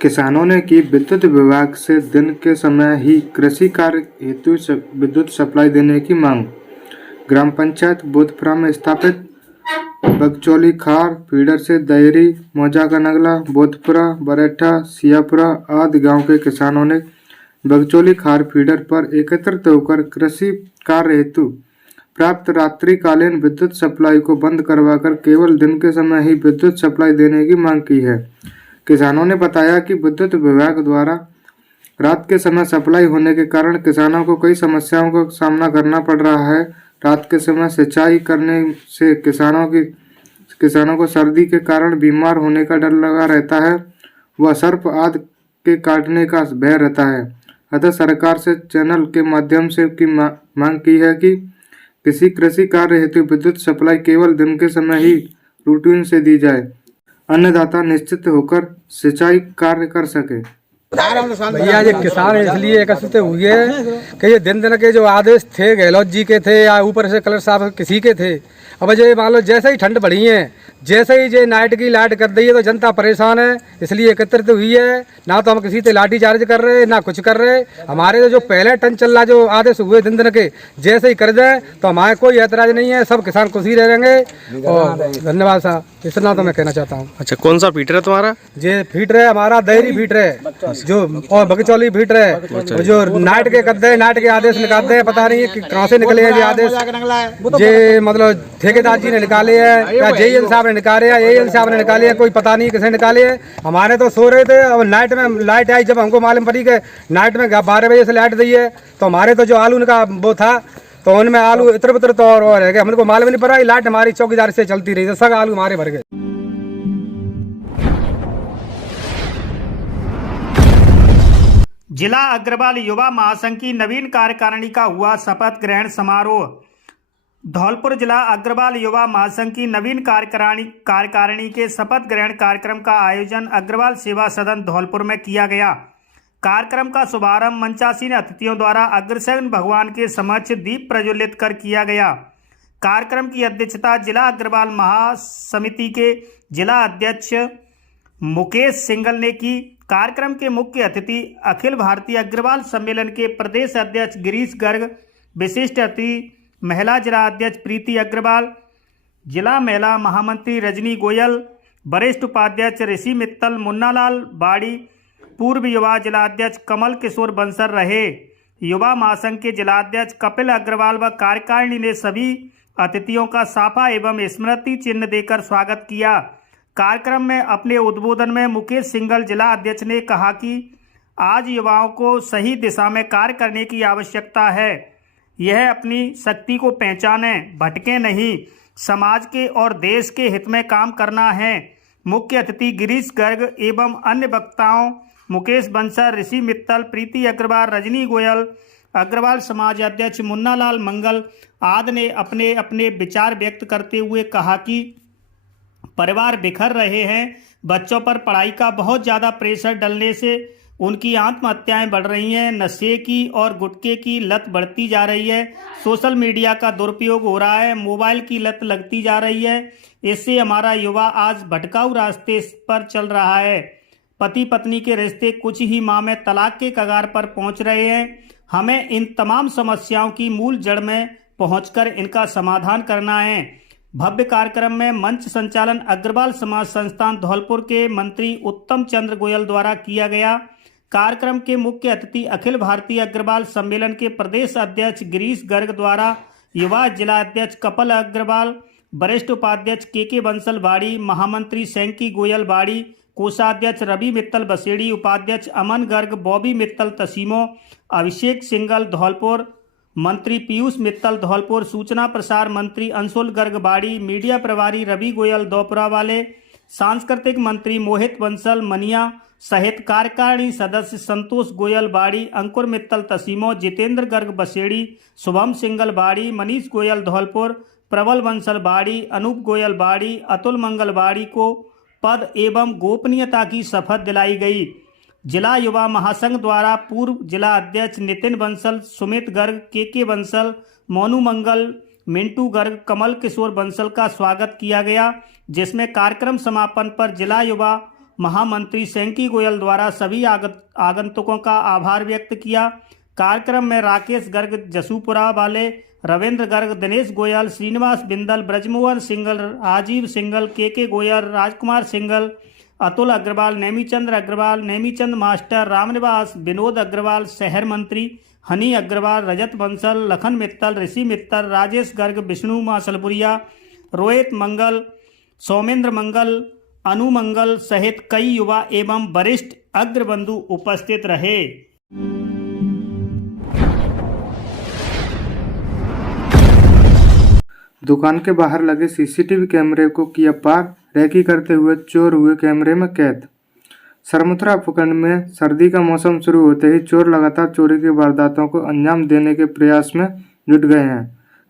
किसानों ने की विद्युत विभाग से दिन के समय ही कृषि कार्य हेतु विद्युत सप्लाई देने की मांग। ग्राम पंचायत बोधपुरा में स्थापित बगचौली खार फीडर से दहरी, मौजा का नगला, बोधपुरा, बरेठा, सियापुरा आदि गांव के किसानों ने बगचौली खार फीडर पर एकत्रित होकर कृषि कार्य हेतु प्राप्त रात्रिकालीन विद्युत सप्लाई को बंद करवाकर केवल दिन के समय ही विद्युत सप्लाई देने की मांग की है। किसानों ने बताया कि विद्युत विभाग द्वारा रात के समय सप्लाई होने के कारण किसानों को कई समस्याओं का सामना करना पड़ रहा है। रात के समय सिंचाई करने से किसानों को सर्दी के कारण बीमार होने का डर लगा रहता है व सर्प आदि के काटने का भय रहता है। अतः सरकार से चैनल के माध्यम से मांग की है कि किसी कृषि कार्य हेतु विद्युत सप्लाई केवल दिन के समय ही रूटीन से दी जाए, अन्नदाता निश्चित होकर सिंचाई कार्य कर सके। भैया ये किसान इसलिए एकत्रित हुए कि ये दिन के जो आदेश थे गहलोत जी के थे या ऊपर से कलेक्टर साहब किसी के थे। अब जो मान लो जैसे ही ठंड बढ़ी है, जैसे ही जो नाइट की लाइट कर दी है तो जनता परेशान है, इसलिए एकत्रित हुई है। ना तो हम किसी से लाठी चार्ज कर रहे ना कुछ कर रहे। हमारे जो पहले टन चल रहा जो आदेश हुए दिन के जैसे ही कर जाए तो हमारे कोई ऐतराज नहीं है, सब किसान खुशी रहेंगे। और धन्यवाद साहब, इतना तो मैं कहना चाहता हूँ। अच्छा, कौन सा फीटर है तुम्हारा? ये फीटर है हमारा दहरी फीटर है जो, और बगचौली फीटर है जो नाइट के करते हैं, नाइट के आदेश निकालते हैं। पता नहीं कि कहाँ से निकले हैं ये आदेश, ये मतलब ठेकेदार जी ने निकाले हैं या जेईएन साहब ने निकाले हैं, एएन साहब ने निकाले हैं, कोई पता नहीं किसने निकाले हैं। हमारे तो सो रहे थे और नाइट में लाइट आई, जब हमको मालूम पड़ी कि नाइट में 12 बजे से लाइट दी है तो हमारे तो जो आलू का वो था तो उनमें आलू इतर बितर तो और रह गए, हमको मालूम नहीं पड़ा। लाइट हमारी चौकीदार से चलती रही, सब आलू हमारे भर गए। जिला अग्रवाल युवा महासंघ की नवीन कार्यकारिणी का हुआ शपथ ग्रहण समारोह। धौलपुर जिला अग्रवाल युवा महासंघ की नवीन कार्यकारिणी के शपथ ग्रहण कार्यक्रम का आयोजन अग्रवाल सेवा सदन धौलपुर में किया गया। कार्यक्रम का शुभारंभ मंचासीन अतिथियों द्वारा अग्रसेन भगवान के समक्ष दीप प्रज्वलित कर किया गया। कार्यक्रम की अध्यक्षता जिला अग्रवाल महासमिति के जिला अध्यक्ष मुकेश सिंगल ने की। कार्यक्रम के मुख्य अतिथि अखिल भारतीय अग्रवाल सम्मेलन के प्रदेश अध्यक्ष गिरीश गर्ग, विशिष्ट अतिथि महिला जिला अध्यक्ष प्रीति अग्रवाल, जिला महिला महामंत्री रजनी गोयल, वरिष्ठ उपाध्यक्ष ऋषि मित्तल, मुन्नालाल बाड़ी, पूर्व युवा जिला अध्यक्ष कमल किशोर बंसर रहे। युवा महासंघ के जिला अध्यक्ष कपिल अग्रवाल व कार्यकारिणी ने सभी अतिथियों का साफा एवं स्मृति चिन्ह देकर स्वागत किया। कार्यक्रम में अपने उद्बोधन में मुकेश सिंगल जिला अध्यक्ष ने कहा कि आज युवाओं को सही दिशा में कार्य करने की आवश्यकता है। यह अपनी शक्ति को पहचाने, भटके नहीं, समाज के और देश के हित में काम करना है। मुख्य अतिथि गिरीश गर्ग एवं अन्य वक्ताओं मुकेश बंसर, ऋषि मित्तल, प्रीति अग्रवाल, रजनी गोयल, अग्रवाल समाज अध्यक्ष मुन्नालाल मंगल आदि ने अपने अपने विचार व्यक्त करते हुए कहा कि परिवार बिखर रहे हैं, बच्चों पर पढ़ाई का बहुत ज़्यादा प्रेशर डलने से उनकी आत्महत्याएं बढ़ रही हैं, नशे की और गुटखे की लत बढ़ती जा रही है, सोशल मीडिया का दुरुपयोग हो रहा है, मोबाइल की लत लगती जा रही है। इससे हमारा युवा आज भटकाऊ रास्ते पर चल रहा है। पति पत्नी के रिश्ते कुछ ही माह में तलाक के कगार पर पहुंच रहे हैं। हमें इन तमाम समस्याओं की मूल जड़ में पहुंचकर इनका समाधान करना है। भव्य कार्यक्रम में मंच संचालन अग्रवाल समाज संस्थान धौलपुर के मंत्री उत्तम चंद्र गोयल द्वारा किया गया। कार्यक्रम के मुख्य अतिथि अखिल भारतीय अग्रवाल सम्मेलन के प्रदेश अध्यक्ष गिरीश गर्ग द्वारा युवा जिला अध्यक्ष कपिल अग्रवाल, वरिष्ठ उपाध्यक्ष के बंसल बाड़ी, महामंत्री सैंकी गोयल बाड़ी, कोषाध्यक्ष रवि मित्तल बसेड़ी, उपाध्यक्ष अमन गर्ग, बॉबी मित्तल तसीमो, अभिषेक सिंगल धौलपुर, मंत्री पीयूष मित्तल धौलपुर, सूचना प्रसार मंत्री अंशुल गर्ग बाड़ी, मीडिया प्रभारी रवि गोयल दोपरा वाले, सांस्कृतिक मंत्री मोहित बंसल मनिया सहित कार्यकारिणी सदस्य संतोष गोयल बाड़ी, अंकुर मित्तल तसीमो, जितेंद्र गर्ग बसेड़ी, शुभम सिंगल बाड़ी, मनीष गोयल धौलपुर, प्रबल बंसल बाड़ी, अनूप गोयल बाड़ी, अतुल मंगल बाड़ी को पद एवं गोपनीयता की शपथ दिलाई गई। जिला युवा महासंघ द्वारा पूर्व जिला अध्यक्ष नितिन बंसल, सुमित गर्ग, के बंसल, मोनू मंगल, मिंटू गर्ग, कमल किशोर बंसल का स्वागत किया गया, जिसमें कार्यक्रम समापन पर जिला युवा महामंत्री सैंकी गोयल द्वारा सभी आगंतुकों का आभार व्यक्त किया। कार्यक्रम में राकेश गर्ग जसूपुरा वाले, रविंद्र गर्ग, दिनेश गोयल, श्रीनिवास बिंदल, ब्रजमोहन सिंगल, राजीव सिंगल, के गोयल, राजकुमार सिंगल, अतुल अग्रवाल, नेमीचंद अग्रवाल, नेमीचंद मास्टर, रामनिवास, विनोद अग्रवाल, शहर मंत्री हनी अग्रवाल, रजत बंसल, लखन मित्तल, ऋषि मित्तल, राजेश गर्ग, विष्णु मासलपुरिया, रोहित मंगल, सौमेंद्र मंगल, अनु मंगल सहित कई युवा एवं वरिष्ठ अग्रबंधु उपस्थित रहे। दुकान के बाहर लगे सीसीटीवी कैमरे को किया पार, रेकी करते हुए चोर हुए कैमरे में कैद। सरमुत्रा उपखंड में सर्दी का मौसम शुरू होते ही चोर लगातार चोरी की वारदातों को अंजाम देने के प्रयास में जुट गए हैं।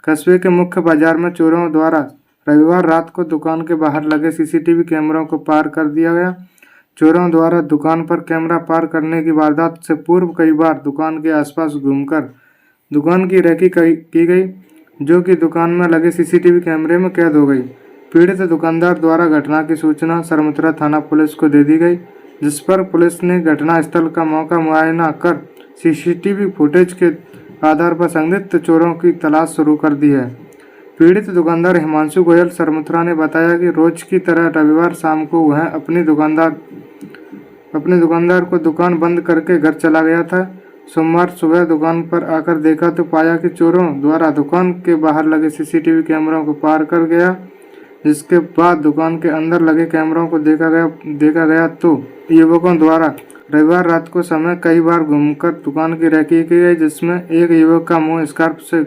कस्बे के मुख्य बाजार में चोरों द्वारा रविवार रात को दुकान के बाहर लगे सीसीटीवी कैमरों को पार कर दिया गया। चोरों द्वारा दुकान पर कैमरा पार करने की वारदात से पूर्व कई बार दुकान के आसपास घूमकर दुकान की रेकी की गई, जो कि दुकान में लगे सीसीटीवी कैमरे में कैद हो गई। पीड़ित दुकानदार द्वारा घटना की सूचना सरमुत्रा थाना पुलिस को दे दी गई, जिस पर पुलिस ने घटनास्थल का मौका मुआयना कर सीसीटीवी फुटेज के आधार पर संदिग्ध चोरों की तलाश शुरू कर दी है। पीड़ित दुकानदार हिमांशु गोयल सरमुत्रा ने बताया कि रोज की तरह रविवार शाम को वह अपने दुकानदार को दुकान बंद करके घर चला गया था। सोमवार सुबह दुकान पर आकर देखा तो पाया कि चोरों द्वारा दुकान के बाहर लगे सीसीटीवी कैमरों को पार कर गया। जिसके बाद दुकान के अंदर लगे कैमरों को देखा गया तो युवकों द्वारा रविवार रात को समय कई बार घूमकर दुकान की रेकी की गई, जिसमें एक युवक का मुंह स्कार्फ से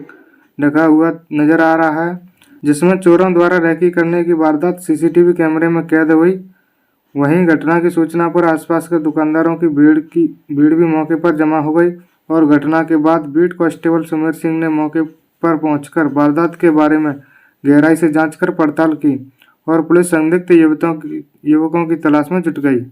ढका हुआ नजर आ रहा है, जिसमें चोरों द्वारा रेकी करने की वारदात सीसीटीवी कैमरे में कैद हुई। वहीं घटना की सूचना पर आसपास के दुकानदारों की भीड़ भी मौके पर जमा हो गई और घटना के बाद बीट कांस्टेबल सुमेर सिंह ने मौके पर पहुंचकर वारदात के बारे में गहराई से जांच कर पड़ताल की और पुलिस संदिग्ध युवकों की तलाश में जुट गई।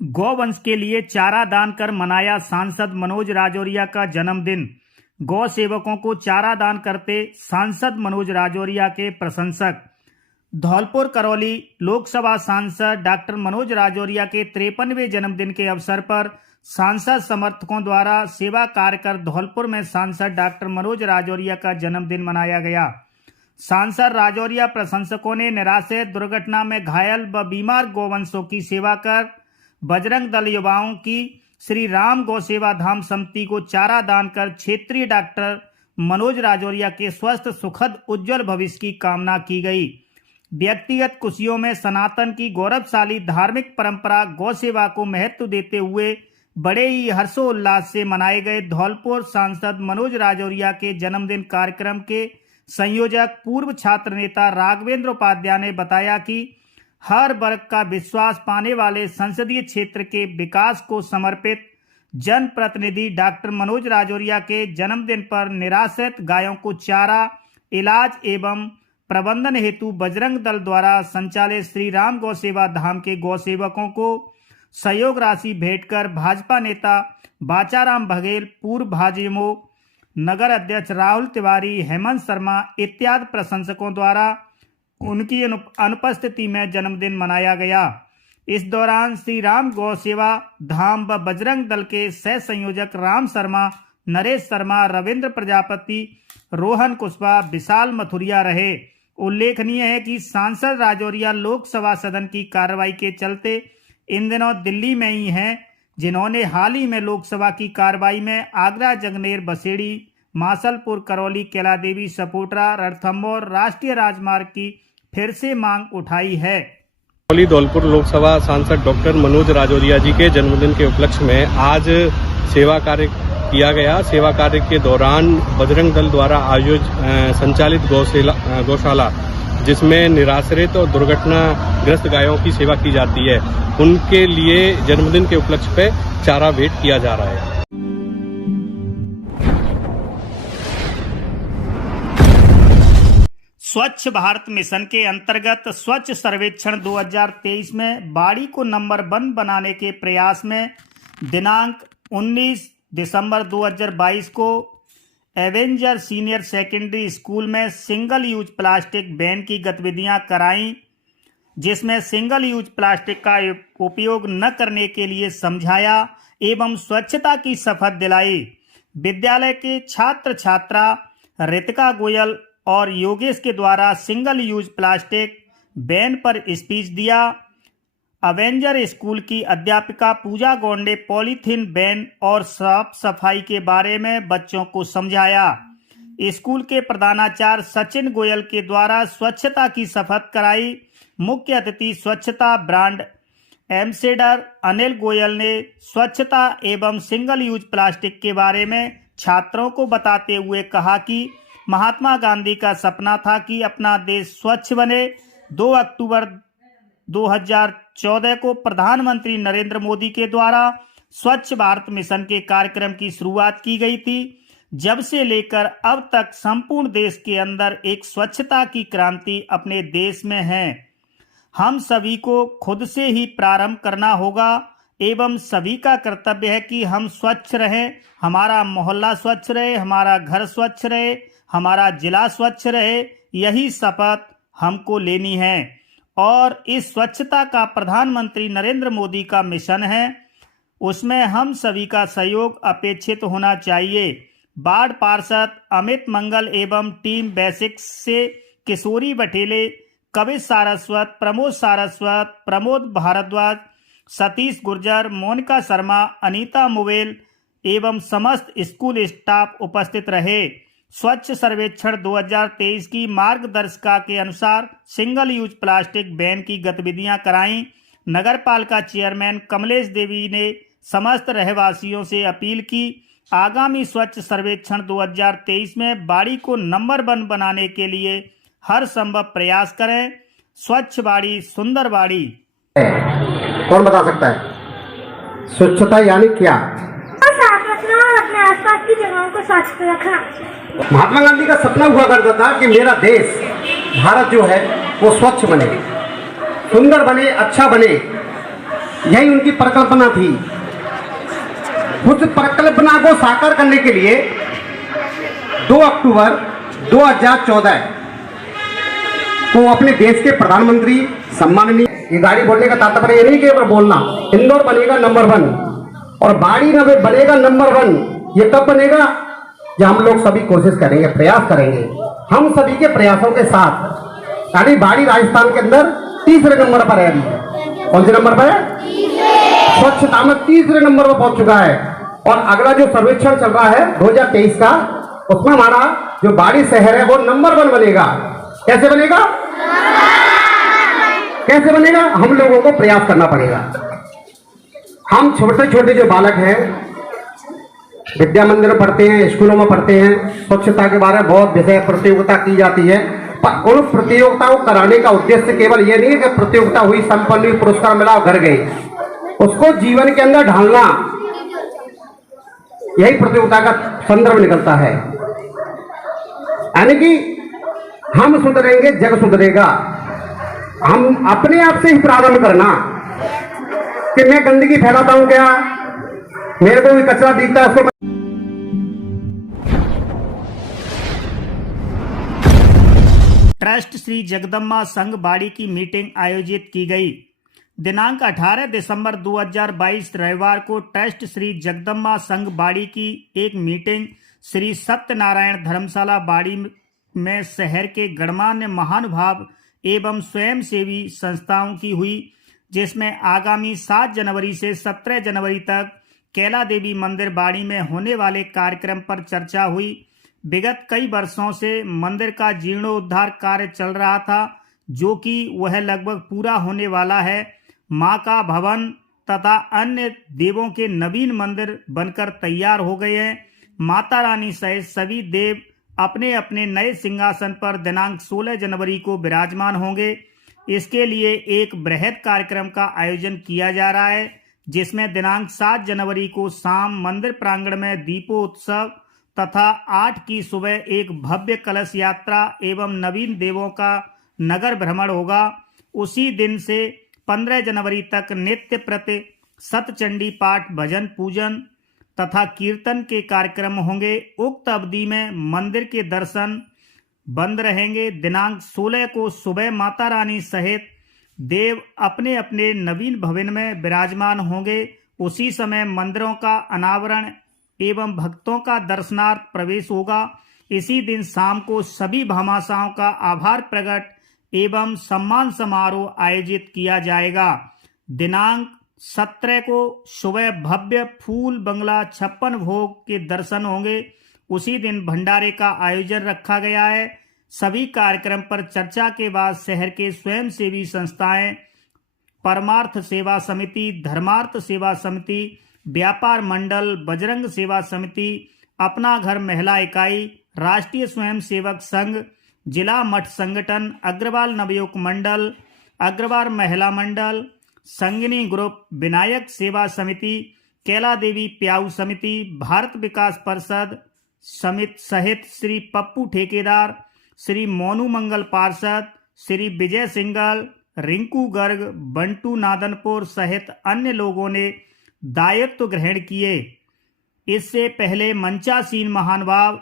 गौवंश के लिए चारा दान कर मनाया सांसद मनोज राजौरिया का जन्मदिन। गौ सेवकों को चारा दान करते सांसद मनोज राजौरिया के प्रशंसक। धौलपुर करौली लोकसभा सांसद डॉक्टर मनोज राजौरिया के 53वें जन्मदिन के अवसर पर सांसद समर्थकों द्वारा सेवा कार्य कर धौलपुर में सांसद डॉक्टर मनोज राजौरिया का जन्मदिन मनाया गया। सांसद राजौरिया प्रशंसकों ने निराश्रित दुर्घटना में घायल व बीमार गौवंशों की सेवा कर बजरंग दल युवाओं की श्री राम गौ सेवा धाम समिति को चारा दान कर क्षेत्रीय डॉक्टर मनोज राजौरिया के स्वस्थ सुखद उज्जवल भविष्य की कामना की गई। व्यक्तिगत खुशियों में सनातन की गौरवशाली धार्मिक परंपरा गौ सेवा को महत्व देते हुए बड़े ही हर्षोल्लास से मनाए गए धौलपुर सांसद मनोज राजौरिया के जन्मदिन कार्यक्रम के संयोजक पूर्व छात्र नेता राघवेंद्र उपाध्याय ने बताया कि हर वर्ग का विश्वास पाने वाले संसदीय क्षेत्र के विकास को समर्पित जनप्रतिनिधि डॉक्टर मनोज राजौरिया के जन्मदिन पर निराश्रित गायों को चारा, इलाज एवं प्रबंधन हेतु बजरंग दल द्वारा संचालित श्री राम गौ सेवा धाम के गौ सेवकों को सहयोग राशि भेंट कर भाजपा नेता बाचाराम बघेल, पूर्व भाजपा नगर अध्यक्ष राहुल तिवारी, हेमंत शर्मा इत्यादि प्रशंसकों द्वारा उनकी अनुपस्थिति में जन्मदिन मनाया गया। इस दौरान श्री राम गौ सेवा धाम व बजरंग दल के सह संयोजक राम शर्मा, नरेश शर्मा, रविंद्र प्रजापति, रोहन कुशवाहा, विशाल मथुरिया रहे। उल्लेखनीय है कि सांसद राजौरिया लोकसभा सदन की कार्रवाई के चलते इन दिनों दिल्ली में ही हैं, जिन्होंने हाल ही में लोकसभा की कार्रवाई में आगरा, जगनेर, बसेड़ी, मासलपुर, करौली, कैला देवी, सपोटरा, रणथंभौर राष्ट्रीय राजमार्ग की फिर से मांग उठाई है। धौलपुर लोकसभा सांसद डॉक्टर मनोज राजौरिया जी के जन्मदिन के उपलक्ष्य में आज सेवा कार्य किया गया। सेवा कार्य के दौरान बजरंग दल द्वारा संचालित गौशाला जिसमें निराश्रित और दुर्घटनाग्रस्त गायों की सेवा की जाती है, उनके लिए जन्मदिन के उपलक्ष्य पे चारा भेंट किया जा रहा है। स्वच्छ भारत मिशन के अंतर्गत स्वच्छ सर्वेक्षण 2023 में बाड़ी को नंबर 1 बनाने के प्रयास में दिनांक 19 दिसंबर 2022 को एवेंजर सीनियर सेकेंडरी स्कूल में सिंगल यूज प्लास्टिक बैन की गतिविधियां कराईं, जिसमें सिंगल यूज प्लास्टिक का उपयोग न करने के लिए समझाया एवं स्वच्छता की शपथ दिलाई। विद्यालय के छात्र छात्रा रितिका गोयल और योगेश के द्वारा सिंगल यूज प्लास्टिक बैन पर स्पीच दिया। अवेंजर स्कूल की अध्यापिका पूजा गोंडे पॉलीथीन बैन और साफ सफाई के बारे में बच्चों को समझाया। स्कूल के प्रधानाचार्य सचिन गोयल के द्वारा स्वच्छता की शपथ कराई। मुख्य अतिथि स्वच्छता ब्रांड एम्बेसडर अनिल गोयल ने स्वच्छता एवं सिंगल यूज प्लास्टिक के बारे में छात्रों को बताते हुए कहा कि महात्मा गांधी का सपना था कि अपना देश स्वच्छ बने। 2 अक्टूबर 2014 को प्रधानमंत्री नरेंद्र मोदी के द्वारा स्वच्छ भारत मिशन के कार्यक्रम की शुरुआत की गई थी। जब से लेकर अब तक संपूर्ण देश के अंदर एक स्वच्छता की क्रांति अपने देश में है। हम सभी को खुद से ही प्रारंभ करना होगा एवं सभी का कर्तव्य है कि हम स्वच्छ रहें, हमारा मोहल्ला स्वच्छ रहे, हमारा घर स्वच्छ रहे, हमारा जिला स्वच्छ रहे। यही शपथ हमको लेनी है और इस स्वच्छता का प्रधानमंत्री नरेंद्र मोदी का मिशन है, उसमें हम सभी का सहयोग अपेक्षित होना चाहिए। वार्ड पार्षद अमित मंगल एवं टीम बेसिक्स से किशोरी बठेले, कविश सारस्वत, प्रमोद सारस्वत, प्रमोद भारद्वाज, सतीश गुर्जर, मोनिका शर्मा, अनीता मुवेल एवं समस्त स्कूल स्टाफ उपस्थित रहे। स्वच्छ सर्वेक्षण 2023 की मार्गदर्शिका के अनुसार सिंगल यूज प्लास्टिक बैन की गतिविधियां कराईं। नगर पालिका चेयरमैन कमलेश देवी ने समस्त रहवासियों से अपील की आगामी स्वच्छ सर्वेक्षण 2023 में बाड़ी को नंबर 1 बनाने के लिए हर संभव प्रयास करें। स्वच्छ बाड़ी सुंदर बाड़ी। कौन बता सकता है स्वच्छता यानी क्या? साफ रखना और अपने आसपास की जगहों को स्वच्छ रखना। महात्मा गांधी का सपना हुआ करता था कि मेरा देश भारत जो है वो स्वच्छ बने, सुंदर बने, अच्छा बने। यही उनकी परिकल्पना थी। उस परिकल्पना को साकार करने के लिए 2 अक्टूबर 2014 को अपने देश के प्रधानमंत्री सम्माननीय, ये गाड़ी बोलने का तात्पर्य ये नहीं केवल बोलना, इंदौर बनेगा नंबर 1 और बाड़ी नगर बनेगा नंबर 1। ये कब बनेगा? जब हम लोग सभी कोशिश करेंगे, प्रयास करेंगे। हम सभी के प्रयासों के साथ यानी बाड़ी राजस्थान के अंदर 3रे नंबर पर है। अभी कौन से नंबर पर है? स्वच्छता में 3रे नंबर पर पहुंच चुका है। और अगला जो सर्वेक्षण चल रहा है 2023 का, उसमें हमारा जो बाड़ी शहर है वो नंबर 1 बनेगा। कैसे बनेगा? कैसे बनेगा? हम लोगों को प्रयास करना पड़ेगा। हम छोटे छोटे जो बालक हैं, विद्या मंदिर में पढ़ते हैं, स्कूलों में पढ़ते हैं, स्वच्छता के बारे में बहुत विषय प्रतियोगिता की जाती है। पर उन प्रतियोगिताओं को कराने का उद्देश्य केवल ये नहीं है कि प्रतियोगिता हुई, संपन्न हुई, पुरस्कार मिला और घर गए। उसको जीवन के अंदर ढालना, यही प्रतियोगिता का संदर्भ निकलता है। यानी कि हम सुधरेंगे, जग सुधरेगा। हम अपने आप से ही प्रारंभ करना कि मैं गंदगी फैलाता हूं क्या, मेरे को भी कचरा दिखता है उसको। ट्रस्ट श्री जगदम्बा संघ बाड़ी की मीटिंग आयोजित की गई। दिनांक 18 दिसंबर 2022 रविवार को ट्रस्ट श्री जगदम्बा संघ बाड़ी की एक मीटिंग श्री सत्यनारायण धर्मशाला बाड़ी में शहर के गणमान्य महानुभाव एवं स्वयंसेवी संस्थाओं की हुई, जिसमें आगामी 7 जनवरी से 17 जनवरी तक कैला देवी मंदिर बाड़ी में होने वाले कार्यक्रम पर चर्चा हुई। विगत कई वर्षों से मंदिर का जीर्णोद्धार कार्य चल रहा था, जो कि वह लगभग पूरा होने वाला है। मां का भवन तथा अन्य देवों के नवीन मंदिर बनकर तैयार हो गए हैं। माता रानी सहित सभी देव अपने अपने नए सिंहासन पर दिनांक 16 जनवरी को विराजमान होंगे। इसके लिए एक बृहद कार्यक्रम का आयोजन किया जा रहा है, जिसमें दिनांक 7 जनवरी को शाम मंदिर प्रांगण में दीपोत्सव तथा 8 की सुबह एक भव्य कलश यात्रा एवं नवीन देवों का नगर भ्रमण होगा। उसी दिन से 15 जनवरी तक नित्य प्रति सतचंडी पाठ, भजन पूजन तथा कीर्तन के कार्यक्रम होंगे। उक्त अवधि में मंदिर के दर्शन बंद रहेंगे। दिनांक 16 को सुबह माता रानी सहित देव अपने अपने नवीन भवन में विराजमान होंगे। उसी समय मंदिरों का अनावरण एवं भक्तों का दर्शनार्थ प्रवेश होगा। इसी दिन शाम को सभी भामाशाहों का आभार प्रकट एवं सम्मान समारोह आयोजित किया जाएगा। दिनांक 17 को सुबह भव्य फूल बंगला 56 भोग के दर्शन होंगे। उसी दिन भंडारे का आयोजन रखा गया है। सभी कार्यक्रम पर चर्चा के बाद शहर के स्वयंसेवी संस्थाएं, परमार्थ सेवा समिति, धर्मार्थ सेवा समिति, व्यापार मंडल, बजरंग सेवा समिति, अपना घर महिला इकाई, राष्ट्रीय स्वयंसेवक संघ, जिला मठ संगठन, अग्रवाल नवयुवक मंडल, अग्रवाल महिला मंडल, संगिनी ग्रुप, विनायक सेवा समिति, कैला देवी प्याऊ समिति, भारत विकास परिषद समिति सहित श्री पप्पू ठेकेदार, श्री मोनू मंगल पार्षद, श्री विजय सिंगल, रिंकू गर्ग, बंटू नादनपुर सहित अन्य लोगों ने दायित्व ग्रहण किए। इससे पहले मंचासीन महानुभाव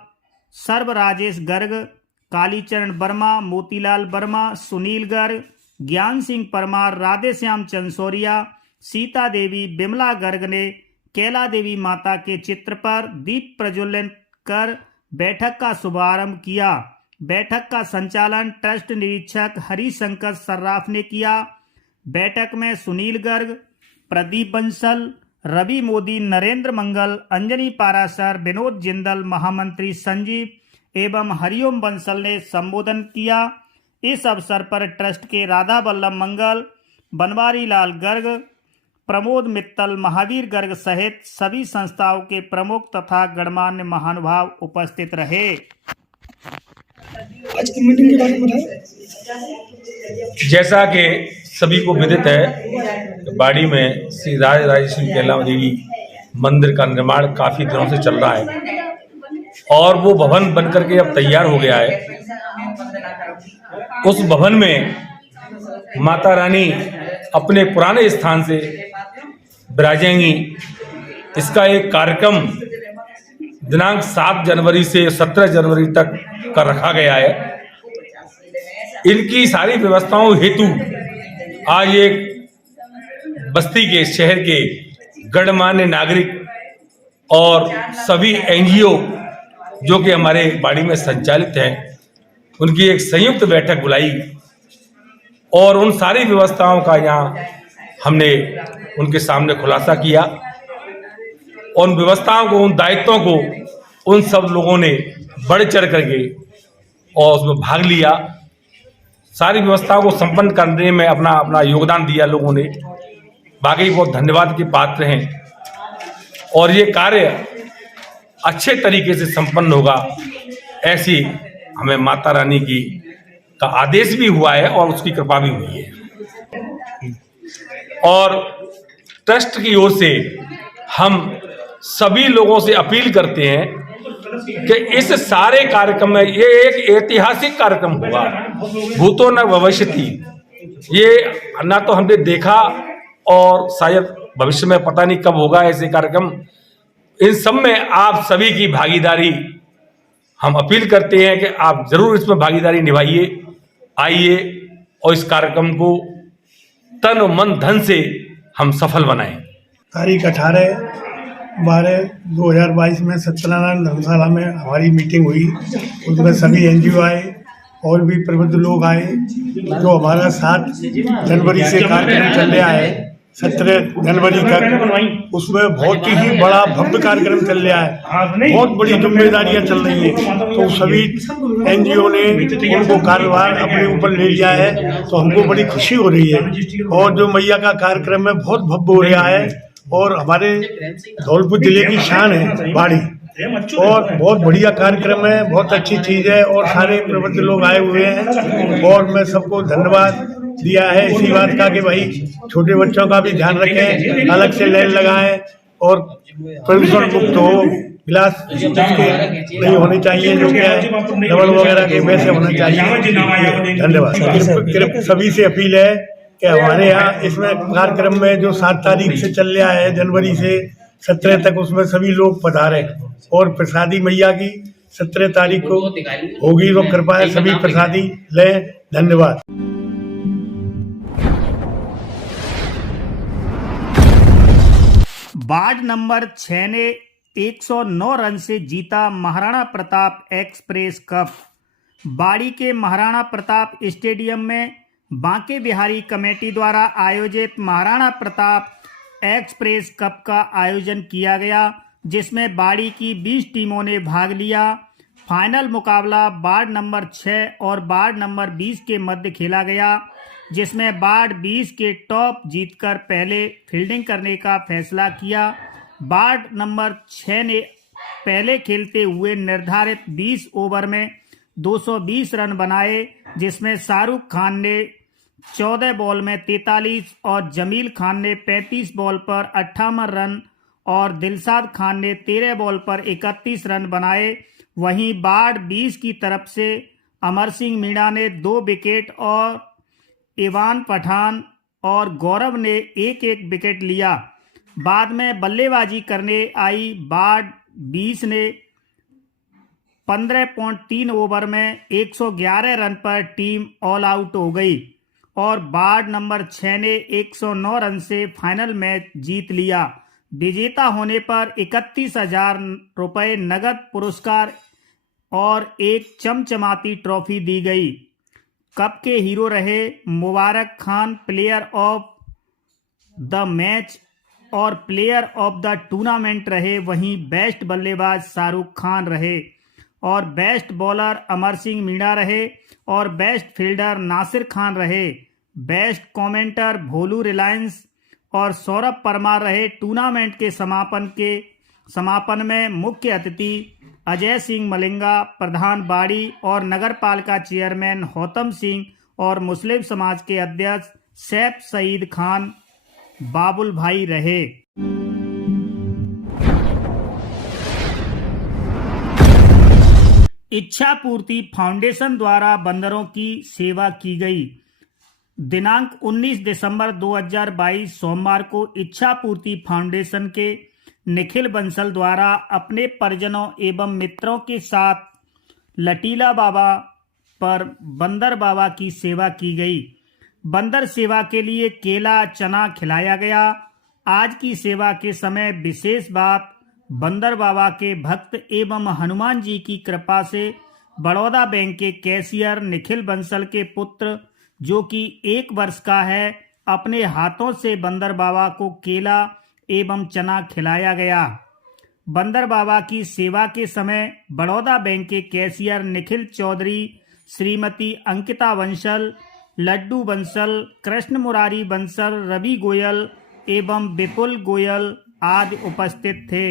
सर्वराजेश गर्ग, कालीचरण वर्मा, मोतीलाल वर्मा, सुनील गर्ग, ज्ञान सिंह परमार, राधेश्याम चंसोरिया, सीता देवी, बिमला गर्ग ने कैला देवी माता के चित्र पर दीप प्रज्वलन कर बैठक का शुभारंभ किया। बैठक का संचालन ट्रस्ट निरीक्षक हरिशंकर सर्राफ ने किया। बैठक में सुनील गर्ग, प्रदीप बंसल, रवि मोदी, नरेंद्र मंगल, अंजनी पारासर, विनोद जिंदल, महामंत्री संजीव एवं हरिओम बंसल ने संबोधन किया। इस अवसर पर ट्रस्ट के राधा वल्लभ मंगल, बनवारी लाल गर्ग, प्रमोद मित्तल, महावीर गर्ग सहित सभी संस्थाओं के प्रमुख तथा गणमान्य महानुभाव उपस्थित रहे। आज की मीटिंग के बारे में बताएं। जैसा कि सभी को विदित है, बाड़ी में श्री राजराजेश्वरी कैला देवी मंदिर का निर्माण काफी दिनों से चल रहा है और वो भवन बनकर के अब तैयार हो गया है। उस भवन में माता रानी अपने पुराने स्थान से विराजेंगी। इसका एक कार्यक्रम दिनांक 7 जनवरी से 17 जनवरी तक का रखा गया है। इनकी सारी व्यवस्थाओं हेतु आज एक बस्ती के शहर के गणमान्य नागरिक और सभी एनजीओ जो कि हमारे बाड़ी में संचालित हैं, उनकी एक संयुक्त बैठक बुलाई और उन सारी व्यवस्थाओं का यहाँ हमने उनके सामने खुलासा किया। उन व्यवस्थाओं को, उन दायित्वों को उन सब लोगों ने बढ़ चढ़ करके और उसमें भाग लिया। सारी व्यवस्थाओं को संपन्न करने में अपना अपना योगदान दिया लोगों ने। बाकी बहुत धन्यवाद के पात्र हैं और ये कार्य अच्छे तरीके से संपन्न होगा, ऐसी हमें माता रानी की का आदेश भी हुआ है और उसकी कृपा भी हुई है। और ट्रस्ट की ओर से हम सभी लोगों से अपील करते हैं कि इस सारे कार्यक्रम में ये एक ऐतिहासिक कार्यक्रम होगा, भूतो न भविष्यति। ये ना तो हमने देखा और शायद भविष्य में पता नहीं कब होगा ऐसे कार्यक्रम। इन सब में आप सभी की भागीदारी हम अपील करते हैं कि आप जरूर इसमें भागीदारी निभाइए, आइए और इस कार्यक्रम को तन मन धन से हम सफल बनाएं। तारीख 18/12/2022 में सत्यनारायण धर्मशाला में हमारी मीटिंग हुई। उसमें सभी एनजीओ आए और भी प्रबुद्ध लोग आए। जो हमारा 7 जनवरी से कार्यक्रम चल रहा है 17 जनवरी तक, उसमें बहुत ही बड़ा भव्य कार्यक्रम चल रहा है। बहुत बड़ी जिम्मेदारियां चल रही हैं, तो सभी एनजीओ ने उनको कार्यभार अपने ऊपर ले लिया है, तो हमको बड़ी खुशी हो रही है। और जो मैया का कार्यक्रम है बहुत भव्य हो रहा है और हमारे धौलपुर जिले की शान है बाड़ी, और बहुत बढ़िया कार्यक्रम है, बहुत अच्छी चीज़ है और सारे प्रबुद्ध लोग आए हुए हैं। और मैं सबको धन्यवाद दिया है इसी बात का कि भाई छोटे बच्चों का भी ध्यान रखें, अलग से लाइन लगाएं और प्रदूषण मुक्त हो, गिलास नहीं होने चाहिए जो क्या है डबल वगैरह के वैसे होना चाहिए। धन्यवाद। सभी से अपील है कि हमारे यहाँ इसमें कार्यक्रम में जो 7 तारीख से चल रहा है जनवरी से 17 तक उसमें सभी लोग पधारे। और प्रसादी मैया की 17 तारीख को होगी, वो कृपा है सभी प्रसादी लें। धन्यवाद। वार्ड नंबर 6 ने 109 रन से जीता महाराणा प्रताप एक्सप्रेस कप। बाड़ी के महाराणा प्रताप स्टेडियम में बांके बिहारी कमेटी द्वारा आयोजित महाराणा प्रताप एक्सप्रेस कप का आयोजन किया गया, जिसमें बाड़ी की 20 टीमों ने भाग लिया। फाइनल मुकाबला वार्ड नंबर 6 और वार्ड नंबर 20 के मध्य खेला गया, जिसमें वार्ड 20 के टॉप जीतकर पहले फील्डिंग करने का फैसला किया। वार्ड नंबर 6 ने पहले खेलते हुए निर्धारित 20 ओवर में 220 रन बनाए, जिसमें शाहरुख खान ने 14 बॉल में 43 और जमील खान ने 35 बॉल पर 58 रन और दिलशाद खान ने 13 बॉल पर 31 रन बनाए। वहीं वार्ड 20 की तरफ से अमर सिंह मीणा ने 2 विकेट और इवान पठान और गौरव ने एक एक विकेट लिया। बाद में बल्लेबाजी करने आई वार्ड 20 ने 15.3 ओवर में 111 रन पर टीम ऑल आउट हो गई और वार्ड नंबर 6 ने 109 रन से फाइनल मैच जीत लिया। विजेता होने पर 31,000 रुपये नगद पुरस्कार और एक चमचमाती ट्रॉफी दी गई। कप के हीरो रहे Mubarak Khan player of the match और प्लेयर ऑफ द टूर्नामेंट रहे। वहीं बेस्ट बल्लेबाज शाहरुख खान रहे और बेस्ट बॉलर अमर सिंह मीणा रहे और बेस्ट फील्डर नासिर खान रहे। बेस्ट कमेंटर भोलू रिलायंस और सौरभ परमार रहे। टूर्नामेंट के समापन में मुख्य अतिथि अजय सिंह मलिंगा, प्रधान बाड़ी और नगर पालिका चेयरमैन होतम सिंह और मुस्लिम समाज के अध्यक्ष सैफ सईद खान बाबुल भाई रहे। इच्छा पूर्ति फाउंडेशन द्वारा बंदरों की सेवा की गई। दिनांक 19 दिसंबर 2022 सोमवार को इच्छा पूर्ति फाउंडेशन के निखिल बंसल द्वारा अपने परिजनों एवं मित्रों के साथ लटीला बाबा पर बंदर बाबा की सेवा की गई। बंदर सेवा के लिए केला चना खिलाया गया। आज की सेवा के समय विशेष बात, बंदर बाबा के भक्त एवं हनुमान जी की कृपा से बड़ौदा बैंक के कैशियर निखिल बंसल के पुत्र, जो कि 1 वर्ष का है, अपने हाथों से बंदर बाबा को केला एवं चना खिलाया गया। बंदर बाबा की सेवा के समय बड़ौदा बैंक के कैशियर निखिल चौधरी, श्रीमती अंकिता बंसल, लड्डू बंसल, कृष्ण मुरारी बंसल, रवि गोयल एवं विपुल गोयल आदि उपस्थित थे।